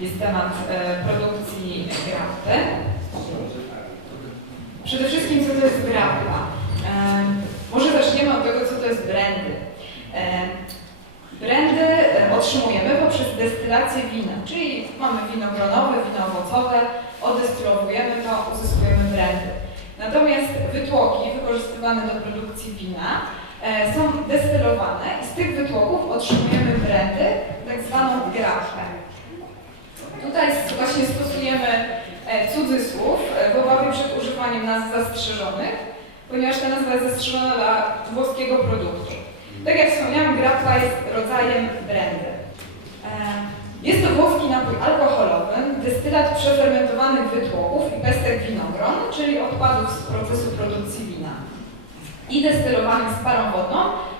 jest temat e, produkcji grappy. Przede wszystkim, co to jest grappa? E, może zaczniemy od tego, co to jest brandy. E, brandy otrzymujemy poprzez destylację wina, czyli mamy wino gronowe, wino owocowe, odestylowujemy to, uzyskujemy brandy. Natomiast wytłoki wykorzystywane do produkcji wina e, są destylowane i z tych wytłoków otrzymujemy brandy, tak zwaną grappę. Tutaj właśnie stosujemy e, cudzysłów e, w obawie przed używaniem nazw zastrzeżonych, ponieważ ta nazwa jest zastrzeżona dla włoskiego produktu. Tak jak wspomniałam, grappa jest rodzajem brandy. E, Jest to włoski napój alkoholowy, destylat przefermentowanych wytłoków i pestek winogron, czyli odpadów z procesu produkcji wina i destylowanych z parą wodną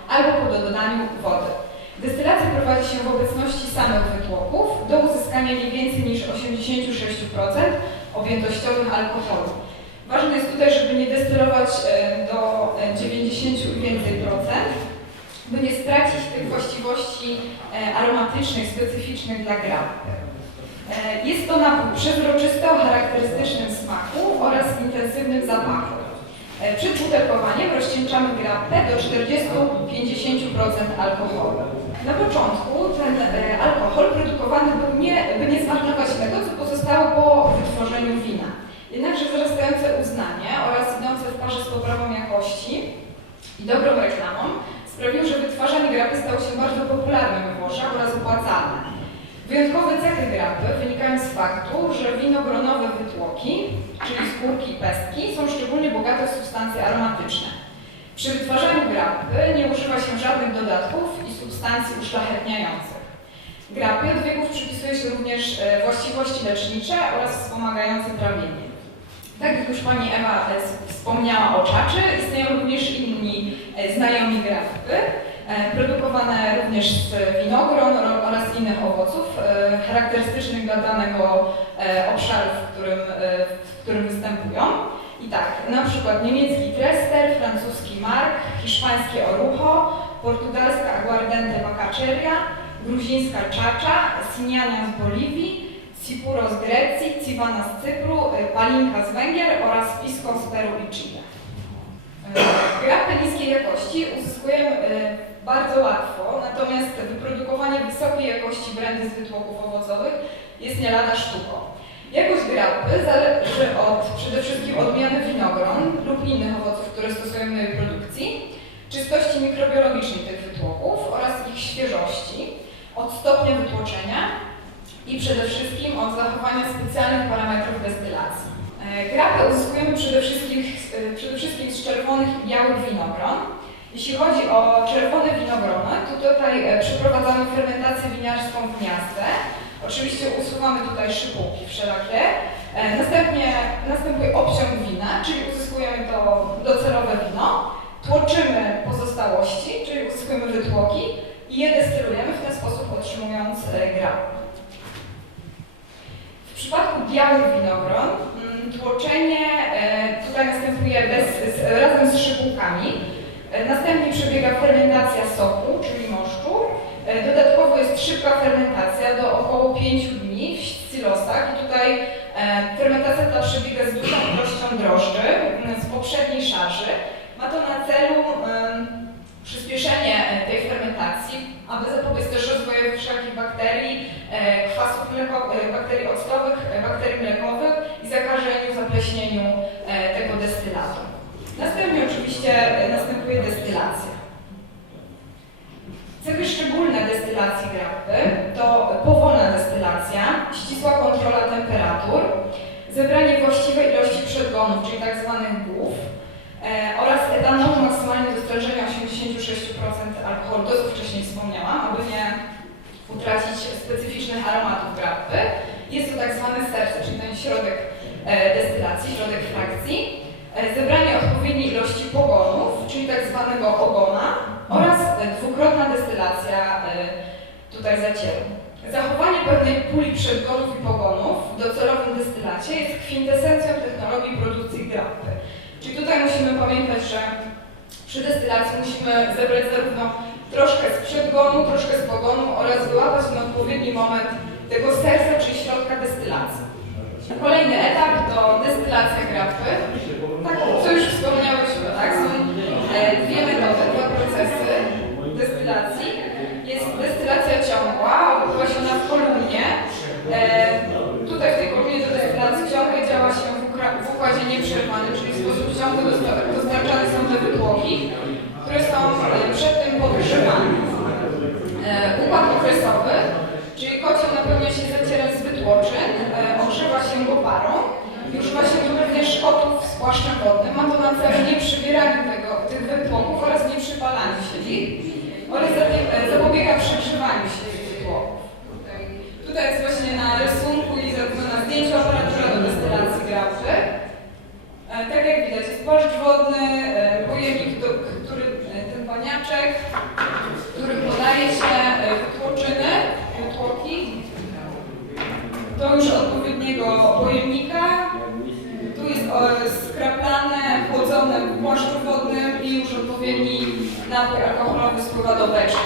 albo po dodaniu wody. Destylacja prowadzi się w obecności samych wytłoków do uzyskania nie więcej niż 86% objętościowych alkoholu. Ważne jest tutaj, żeby nie destylować e, do e, 90 i więcej procent, by nie stracić tych właściwości e, aromatycznych, specyficznych dla grapy. E, Jest to napój przezroczysty o charakterystycznym smaku oraz intensywnym zapachu. E, Przed butelkowaniem rozcieńczamy grappę do 40-50% alkoholu. Na początku ten e, alkohol produkowany był nie, by nie zmarnować tego, co pozostało po wytworzeniu wina. Jednakże wzrastające uznanie oraz idące w parze z poprawą jakości i dobrą reklamą sprawiło, że wytwarzanie grapy stało się bardzo popularne Wyjątkowe cechy grapy wynikają z faktu, że winogronowe wytłoki, czyli skórki i pestki, są szczególnie bogate w substancje aromatyczne. Przy wytwarzaniu grapy nie używa się żadnych dodatków i substancji uszlachetniających. Grapie od wieków przypisuje się również e, właściwości lecznicze oraz wspomagające trawienie. Tak jak już Pani Ewa e, wspomniała o czaczy, istnieją również inni e, znajomi grapy, produkowane również z winogron ro- oraz innych owoców e, charakterystycznych dla danego e, obszaru, w którym, e, w którym występują. I tak, na przykład niemiecki Trester, francuski Mark, hiszpańskie Orucho, portugalska Aguardente Macaceria, gruzińska Czacza, Siniania z Boliwii, Sipuro z Grecji, Civana z Cypru, Palinka z Węgier oraz Pisco z Peru i Chile. Grapy niskiej jakości uzyskujemy y, bardzo łatwo, natomiast wyprodukowanie wysokiej jakości brandy z wytłoków owocowych jest nie lada sztuką. Jakość grapy zależy od, przede wszystkim odmiany winogron lub innych owoców, które stosujemy w produkcji, czystości mikrobiologicznej tych wytłoków oraz ich świeżości, od stopnia wytłoczenia i przede wszystkim od zachowania specjalnych parametrów destylacji. E, Grapę uzyskujemy przede wszystkim, e, przede wszystkim z czerwonych i białych winogron. Jeśli chodzi o czerwone winogrona, to tutaj e, przeprowadzamy fermentację winiarską w gniazdę. Oczywiście usuwamy tutaj szypułki wszelakie. E, Następnie następuje obciąg wina, czyli uzyskujemy to docelowe wino. Tłoczymy pozostałości, czyli uzyskujemy wytłoki i je destylujemy w ten sposób otrzymując e, grapę. W przypadku białych winogron mm, tłoczenie tutaj następuje bez, razem z szypułkami. E, Następnie przebiega fermentacja soku, czyli moszczu. E, Dodatkowo jest szybka fermentacja do około 5 dni w silosach i tutaj e, fermentacja ta przebiega z dużą ilością drożdży z poprzedniej szarży. Ma to na celu przyspieszenie tej fermentacji, aby zapobiec też rozwojowi wszelkich bakterii, kwasów mleko, bakterii octowych, bakterii mlekowych i zakażeniu, zapleśnieniu tego destylatu. Następnie oczywiście e, następuje destylacja. Cechy szczególne destylacji grappy to powolna destylacja, ścisła kontrola temperatur, zebranie właściwej ilości przedgonów, czyli tzw. głów, e, oraz etanolu maksymalnie do stężenia 86% alkoholu, to co wcześniej wspomniałam, aby nie utracić specyficznych aromatów grappy. Jest to tak zwane serce, czyli ten środek e, destylacji, środek frakcji, e, zebranie odpowiedniej ilości pogonów, czyli tak zwanego ogona oraz dwukrotna destylacja e, tutaj zacieru. Zachowanie pewnej puli przedgonów i pogonów w docelowym destylacie jest kwintesencją technologii produkcji grappy. Czyli tutaj musimy pamiętać, że przy destylacji musimy zebrać zarówno troszkę z przedgonu, troszkę z pogonu oraz wyłapać na odpowiedni moment tego serca, czyli środka destylacji. Kolejny etap to destylacja grapy. Tak, co już wspomniałyśmy, tak? Są e, dwie metody, dwa procesy destylacji. Jest destylacja ciągła, odbywa się ona w kolumnie. E, tutaj w tej kolumnie do destylacji ciągłej działa się w, ukra- w układzie nieprzerwanym, czyli w sposób ciągły dosta- dostarczane są te wytłoki, które są e, przed tym podgrzewane. E, układ okresowy, czyli kocioł napełnia się zacierem z wytłoczyn, e, ogrzewa się go parą i używa się tu również kotów z płaszczem wodnym. Ma to na celu nie przybieraniu tego, tych wytłoków oraz nie przypalaniu się ich oraz zatem- e, zapobiega przegrzewaniu się tych wytłoków. Tutaj, tutaj jest właśnie na rysunku i zarówno na zdjęciu aparatura do destylacji grapy. E, Tak jak widać, jest płaszcz wodny, e, pojemnik, do, który, e, ten paniaczek, który podaje się e, wytłoczyny, wytłoki, do już odpowiedniego pojemnika. Tu jest e, skraplane, chłodzone w płaszczu wodnym i już odpowiedni napój alkoholowy spływa do beczki.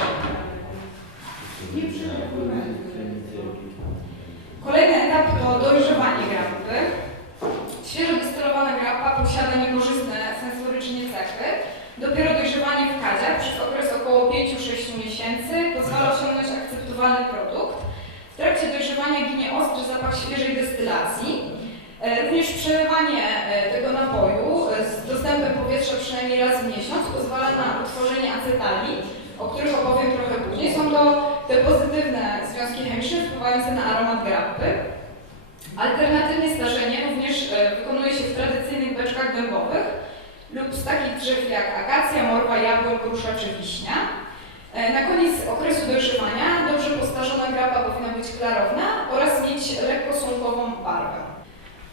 Kolejny etap to dojrzewanie grapy. Świeżo destylowana grappa posiada niekorzystne sensorycznie cechy. Dopiero dojrzewanie w kadziach przez okres około 5-6 miesięcy pozwala osiągnąć akceptowalny produkt. W trakcie dojrzewania ginie ostry zapach świeżej destylacji. E, Również przelewanie e, tego napoju e, z dostępem powietrza przynajmniej raz w miesiąc pozwala na utworzenie acetali, o których opowiem trochę później. Są to te pozytywne związki chemiczne wpływające na aromat grapy. Alternatywnie starzenie również e, wykonuje się w tradycyjnych beczkach dębowych lub z takich drzew jak akacja, morwa, jabłon, grusza czy wiśnia. E, Na koniec okresu dojrzewania dobrze postarzona grapa powinna być klarowna oraz mieć lekko słonkową barwę.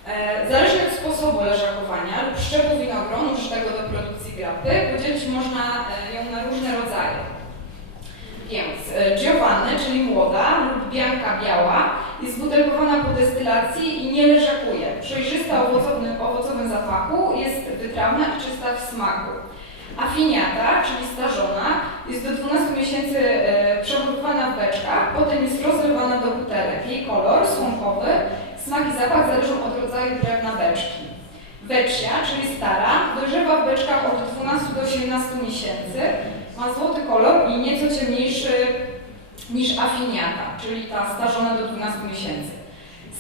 E, Zależnie od sposobu leżakowania lub szczepu winogronu użytego do produkcji grapy, podzielić można e, ją na różne rodzaje. Więc e, Giovanny, czyli młoda lub bianka biała, jest butelkowana po destylacji i nie leżakuje. Przejrzysta owocowym, owocowym zapachu, jest wytrawna i czysta w smaku. Afiniata, czyli starzona, jest do 12 miesięcy e, przechowywana w beczkach, potem jest rozlewana do butelek. Jej kolor słonkowy, smak i zapach zależą od rodzaju drewna beczki. Weczia, czyli stara, dojrzewa w beczkach od 12 do 18 miesięcy, ma złoty kolor i nieco ciemniejszy niż afiniata, czyli ta starzona do 12 miesięcy.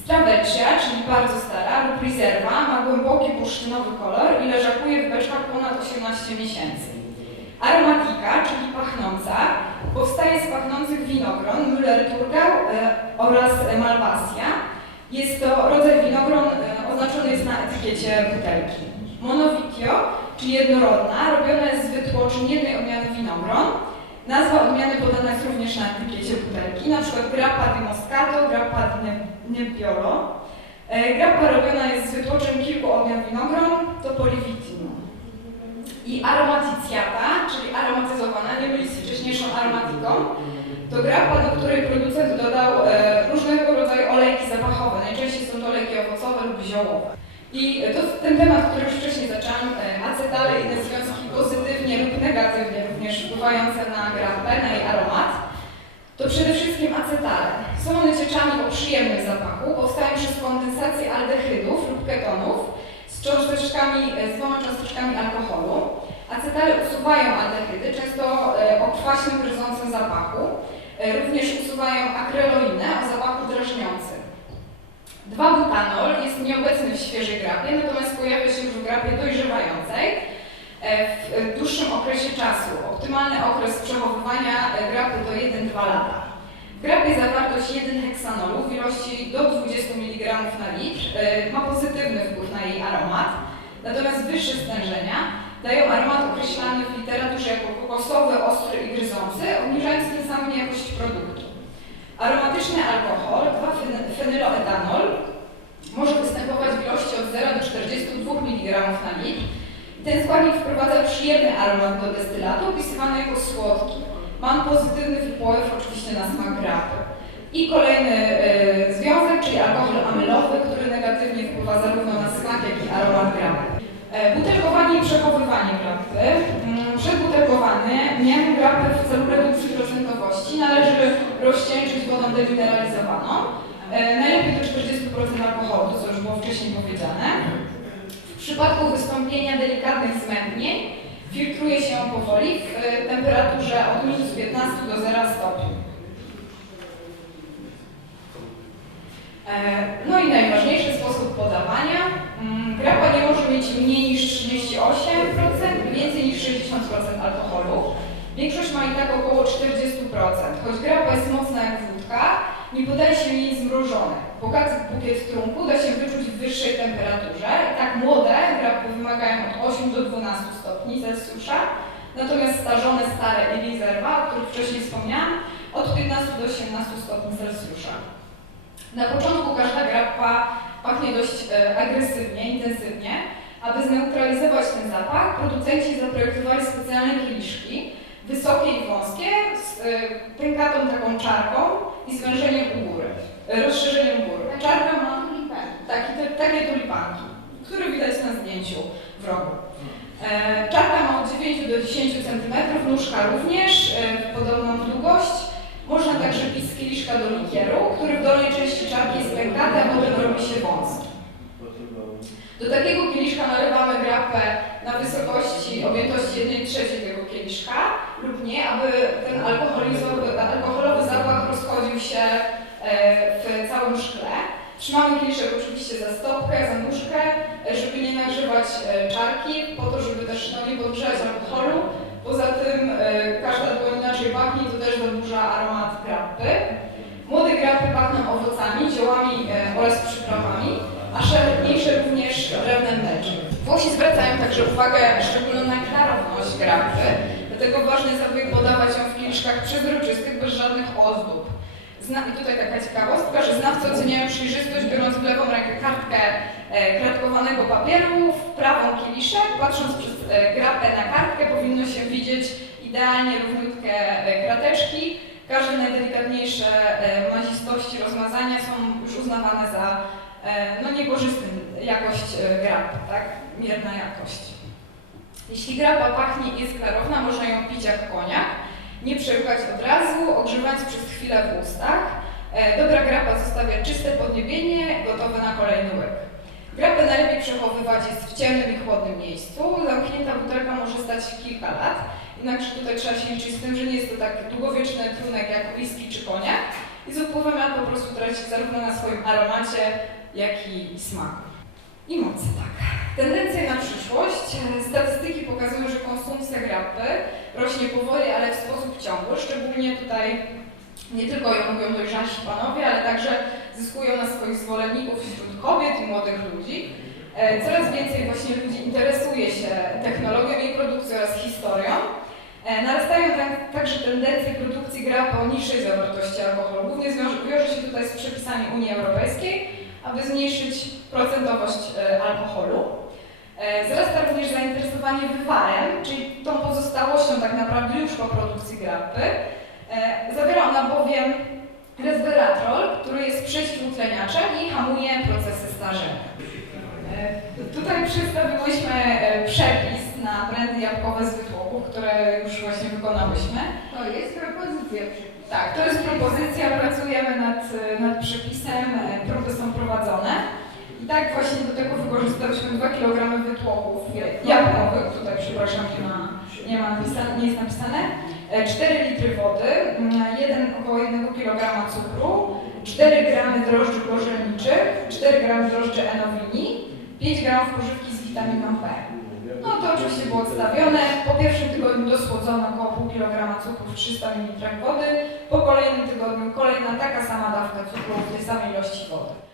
Strawecia, czyli bardzo stara lub rezerwa, ma głęboki bursztynowy kolor i leżakuje w beczkach ponad 18 miesięcy. Aromatika, czyli pachnąca, powstaje z pachnących winogron, Müller-Thurgau e, oraz Malvasia. Jest to rodzaj winogron, e, oznaczony jest na etykiecie butelki. Monowitio, czyli jednorodna, robiona jest z wytłoczyn jednej odmiany winogron. Nazwa odmiany podana jest również na etykiecie butelki, na przykład grappa di Moscato, grappa di Nebbiolo. E, Grappa robiona jest z wytłoczyn kilku odmian winogron, to Polivitino. I aromaticjata, czyli aromatyzowana, nie mylić z wcześniejszą aromatiką, to grappa, do której producent dodał e, różnego rodzaju olejki zapachowe. Najczęściej są to olejki owocowe lub ziołowe. I to jest ten temat, który już wcześniej zaczęłam, e, acetale i inne związki pozytywnie lub negatywnie również wpływające na grappę, na jej aromat. To przede wszystkim acetale. Są one cieczami o przyjemnym zapachu, powstają przez kondensację aldehydów lub ketonów z cząsteczkami, e, z dwoma cząsteczkami alkoholu. Acetale usuwają aldehydy, często e, o kwaśnym, gryzącym zapachu. E, Również usuwają akryloinę o zapachu drażniącym. 2-butanol jest nieobecny w świeżej grapie, natomiast pojawia się już w grapie dojrzewającej w dłuższym okresie czasu. Optymalny okres przechowywania e, grapy to 1-2 lata. W grapie zawartość 1 heksanolu w ilości do 20 mg na litr e, ma pozytywny wpływ na jej aromat, natomiast wyższe stężenia dają aromat określany w literaturze jako kokosowy, ostry i gryzący, obniżając tym samym jakość produktu. Aromatyczny alkohol, 2-fenyloetanol, może występować w ilości od 0 do 42 mg na litr. Ten składnik wprowadza przyjemny aromat do destylatu, opisywany jako słodki. Ma on pozytywny wpływ oczywiście na smak grapy. I kolejny e, związek, czyli alkohol amylowy, który negatywnie wpływa zarówno na smak, jak i aromat grapy. E, butelkowanie i przechowywanie grapy. Mm, Przebutelkowanie miałem grapę w celu redukcji procentowości należy rozcieńczyć wodą demineralizowaną. E, najlepiej do 40% alkoholu, co już było wcześniej powiedziane. Przypadku wystąpienia delikatnych zmętnień filtruje się powoli w e, temperaturze od minus 15 do 0 stopni. E, No i najważniejszy sposób podawania. Mm, Grappa nie może mieć mniej niż 38% i więcej niż 60% alkoholu. Większość ma i tak około 40%. Choć grappa jest mocna jak wódka, nie podaje się jej zmrożone. Bogaty bukiet trunku da się wyczuć w wyższej temperaturze. Tak młode grappy wymagają od 8 do 12 stopni Celsjusza, natomiast starzone, stare i rezerwa, o których wcześniej wspomniałam, od 15 do 18 stopni Celsjusza. Na początku każda grappa pachnie dość e, agresywnie, intensywnie. Aby zneutralizować ten zapach, producenci zaprojektowali specjalne kieliszki, wysokie i wąskie, z e, pękatą taką czarką i zwężeniem u góry, rozszerzeniem góry. Czarka ma taki, te, takie tulipanki, które widać na zdjęciu w rogu. E, czarka ma od 9 do 10 cm, nóżka również, e, podobną długość. Można także pić z kieliszka do likieru, który w dolnej części czarki jest pękaty, a potem robi się wąski. Do takiego kieliszka nalewamy grapę na wysokości objętości 1 trzeciej tego kieliszka lub nie, aby ten alkoholizowy, alkoholowy zapach rozchodził się e, w całym szkle. Trzymamy kieliszek oczywiście za stopkę, za nóżkę, e, żeby nie nagrzewać e, czarki, po to, żeby też no, nie podgrzać alkoholu. Poza tym e, każda dłoń inaczej pachnie, to też zaburza aromat grappy. Młode grappy pachną owocami, ziołami oraz przyprawami, a szarpniejsze również drewnem mlecznym. Włosi zwracają także uwagę szczególną na klarowność grappy, dlatego ważne jest, aby podawać ją w kieliszkach przezroczystych, bez żadnych ozdób. Zna, I tutaj taka ciekawostka, że znawcy oceniają przejrzystość, biorąc w lewą rękę kartkę e, kratkowanego papieru, w prawą kieliszek, patrząc przez e, grapę na kartkę powinno się widzieć idealnie równiutkie e, krateczki. Każde najdelikatniejsze e, mazistości rozmazania są już uznawane za e, no, niekorzystną jakość e, grapy, tak? Mierna jakość. Jeśli grapa pachnie i jest klarowna, można ją pić jak koniak. Nie przeływać od razu, ogrzewając przez chwilę w ustach. E, Dobra grapa zostawia czyste podniebienie, gotowe na kolejny łyk. Grapę najlepiej przechowywać jest w ciemnym i chłodnym miejscu. Zamknięta butelka może stać kilka lat. Jednakże tutaj trzeba się liczyć z tym, że nie jest to tak długowieczny trunek jak whisky czy koniak. I z upływem lat po prostu traci zarówno na swoim aromacie, jak i smaku. I mocy, tak. Tendencje na przyszłość. Statystyki pokazują, że konsumpcja grapy rośnie powoli, ale w sposób ciągły. Szczególnie tutaj nie tylko ją mówią dojrzalsi panowie, ale także zyskują na swoich zwolenników wśród kobiet i młodych ludzi. E, Coraz więcej właśnie ludzi interesuje się technologią jej produkcji oraz historią. E, Narastają tak- także tendencje produkcji grapy o niższej zawartości alkoholu. Głównie wiąże się tutaj z przepisami Unii Europejskiej, aby zmniejszyć procentowość e, alkoholu. E, Wzrasta również zainteresowanie wywarem, czyli tą pozostałością tak naprawdę już po produkcji grapy. E, Zawiera ona bowiem resveratrol, który jest przeciwutleniaczem i hamuje procesy starzenia. E, Tutaj przedstawiłyśmy przepis na brandy jabłkowe z wytłoków, które już właśnie wykonałyśmy. To jest propozycja przepisu. Tak, to jest propozycja, pracujemy nad, nad przepisem, próby są prowadzone. Tak właśnie do tego wykorzystaliśmy 2 kg wytłoków jabłkowych, tutaj przepraszam, nie ma, nie, ma napisane, nie jest napisane, e, 4 litry wody, mm, 1, około 1 kg cukru, 4 g drożdży korzelniczych, 4 g drożdży enowini, 5 g pożywki z witaminą B. No to oczywiście było odstawione. Po pierwszym tygodniu dosłodzono około pół kilograma cukru w 300 ml wody. Po kolejnym tygodniu kolejna taka sama dawka cukru w tej samej ilości wody.